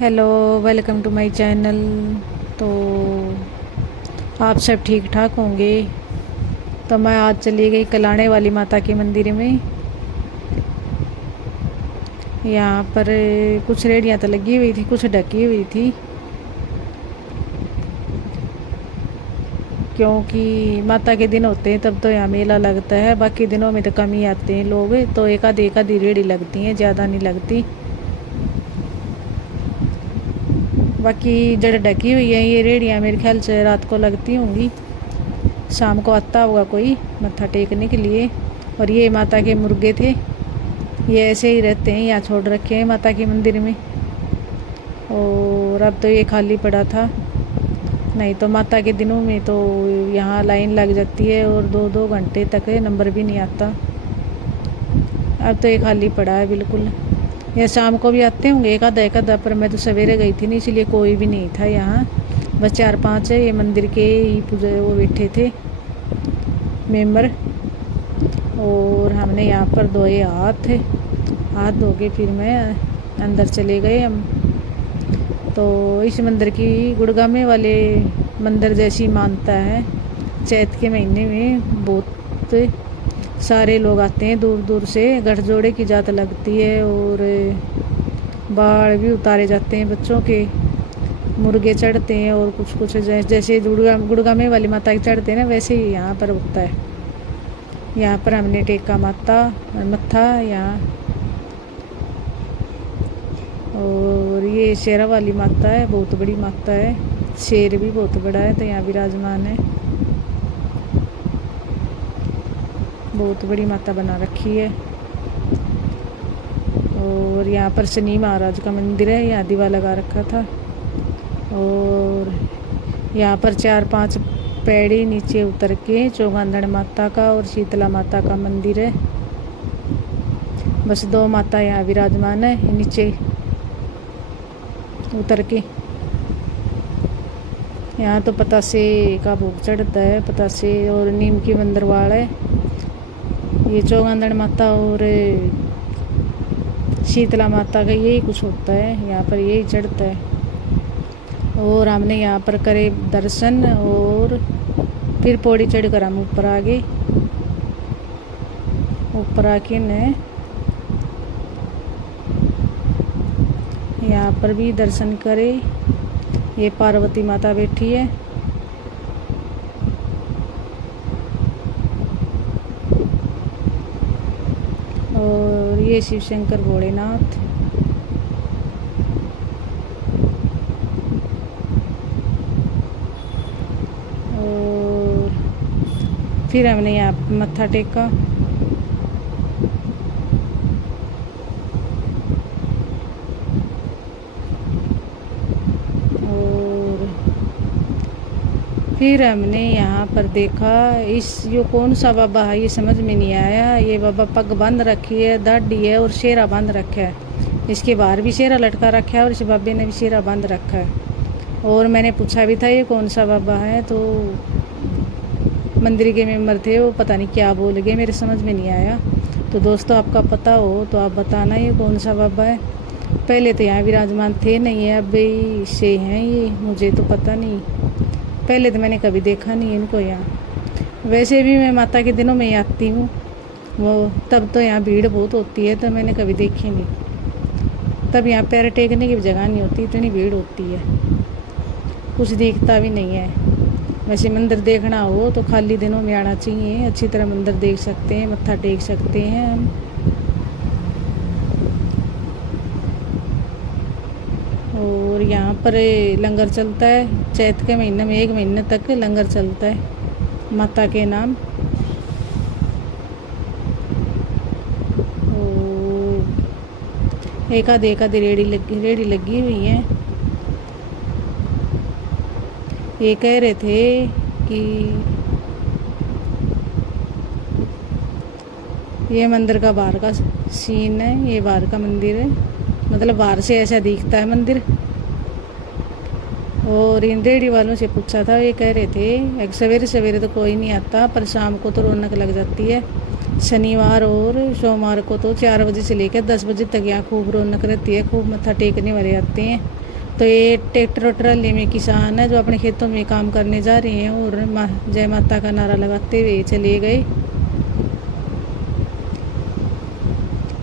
Hello, welcome to my channel. तो आप सब ठीक ठाक होंगे। तो मैं आज चली गई कलाने वाली माता के मंदिर में। यहाँ पर कुछ रेडियाँ तो लगी हुई थी, कुछ ढकी हुई थी, क्योंकि माता के दिन होते हैं तब तो यहाँ मेला लगता है। बाकी दिनों में तो कम ही आते हैं लोग, तो एक आधी रेडी लगती हैं, ज़्यादा नहीं लगती। बाकी जड़ ढकी हुई है ये रेडियाँ, मेरे ख्याल से रात को लगती होंगी, शाम को आता होगा कोई मत्था टेकने के लिए। और ये माता के मुर्गे थे, ये ऐसे ही रहते हैं, यहाँ छोड़ रखे हैं माता के मंदिर में। और अब तो ये खाली पड़ा था, नहीं तो माता के दिनों में तो यहाँ लाइन लग जाती है और 2-2 घंटे तक नंबर भी नहीं आता। अब तो ये खाली पड़ा है बिल्कुल। या शाम को भी आते होंगे एक आधा, पर मैं तो सवेरे गई थी नहीं, इसलिए कोई भी नहीं था यहाँ। बस 4-5 ये मंदिर के ही पूजा वो बैठे थे मेंबर। और हमने यहाँ पर धोए हाथ धो के फिर मैं अंदर चले गए हम। तो इस मंदिर की गुड़गामे वाले मंदिर जैसी मानता है। चैत के महीने में बहुत सारे लोग आते हैं दूर दूर से, गठजोड़े की जात लगती है और बाल भी उतारे जाते हैं बच्चों के, मुर्गे चढ़ते हैं और कुछ जैसे गुड़गामे वाली माता के चढ़ते हैं ना, वैसे ही यहाँ पर होता है। यहाँ पर हमने टेका मत्था यहाँ। और ये शेरा वाली माता है, बहुत बड़ी माता है, शेर भी बहुत बड़ा है तो यहाँ विराजमान है। बहुत बड़ी माता बना रखी है। और यहाँ पर शनि महाराज का मंदिर है, यहाँ दीवा लगा रखा था। और यहाँ पर 4-5 पैड़ी नीचे उतर के चौगांधड़ माता का और शीतला माता का मंदिर है। बस 2 माता यहाँ विराजमान है नीचे उतर के। यहाँ तो पतासे का भोग चढ़ता है, पतासे और नीम की बंदरवाड़ है। ये चौगांधड़ माता और शीतला माता का यही कुछ होता है, यहाँ पर यही चढ़ता है। और हमने यहाँ पर करे दर्शन और फिर पौड़ी चढ़कर हम ऊपर आके न यहाँ पर भी दर्शन करे। ये पार्वती माता बैठी है। और ये शिव शंकर भोलेनाथ। और फिर हमने यहाँ मत्था टेका। फिर हमने यहाँ पर देखा ये कौन सा बाबा है, ये समझ में नहीं आया। ये बाबा पग बांध रखी है, दाढ़ी है और शेरा बांध रखा है। इसके बाहर भी शेरा लटका रखा है और इस बाबे ने भी शेरा बांध रखा है। और मैंने पूछा भी था ये कौन सा बाबा है, तो मंदिर के मेंबर थे, वो पता नहीं क्या बोल गए, मेरे समझ में नहीं आया। तो दोस्तों आपका पता हो तो आप बताना ये कौन सा बाबा है। पहले तो यहाँ विराजमान थे नहीं है, अब से हैं ये, मुझे तो पता नहीं, पहले तो मैंने कभी देखा नहीं इनको यहाँ। वैसे भी मैं माता के दिनों में ही आती हूँ, वो तब तो यहाँ भीड़ बहुत होती है, तो मैंने कभी देखी नहीं। तब यहाँ पैर टेकने की जगह नहीं होती, इतनी भीड़ होती है, कुछ दिखता भी नहीं है। वैसे मंदिर देखना हो तो खाली दिनों में आना चाहिए, अच्छी तरह मंदिर देख सकते हैं, मत्था टेक सकते हैं हम। और यहाँ पर लंगर चलता है, चैत के महीने में 1 महीने तक लंगर चलता है माता के नाम। और एक आधी रेडी लगी हुई है। ये कह रहे थे कि ये मंदिर का बाहर का सीन है, ये बाहर का मंदिर है, मतलब बाहर से ऐसा दिखता है मंदिर। और इन रेडी वालों से पूछा था, ये कह रहे थे सवेरे सवेरे तो कोई नहीं आता, पर शाम को तो रौनक लग जाती है। शनिवार और सोमवार को तो 4 बजे से लेकर 10 बजे तक यहाँ खूब रौनक रहती है, खूब मत्था टेकने वाले आते हैं। तो ये ट्रैक्टर और ट्राली में किसान है जो अपने खेतों में काम करने जा रहे हैं और जय माता का नारा लगाते हुए चले गए।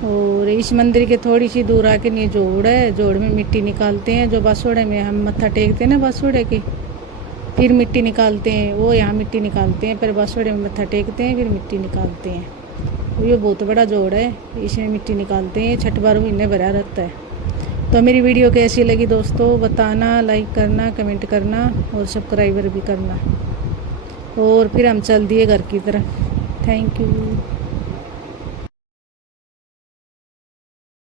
और इस मंदिर के थोड़ी सी दूर आके ये जोड़ है, जोड़ में मिट्टी निकालते हैं। जो बासोड़े में हम मत्था टेकते हैं ना बासोड़े के, फिर मिट्टी निकालते हैं, वो यहाँ मिट्टी निकालते हैं, फिर बासोड़े में मत्था टेकते हैं, फिर मिट्टी निकालते हैं। ये बहुत बड़ा जोड़ है, इसमें मिट्टी निकालते हैं। छठ 12 महीने भरा रहता है। तो मेरी वीडियो कैसी लगी दोस्तों बताना, लाइक करना, कमेंट करना और सब्सक्राइबर भी करना। और फिर हम चल दिए घर की तरफ। Thank you.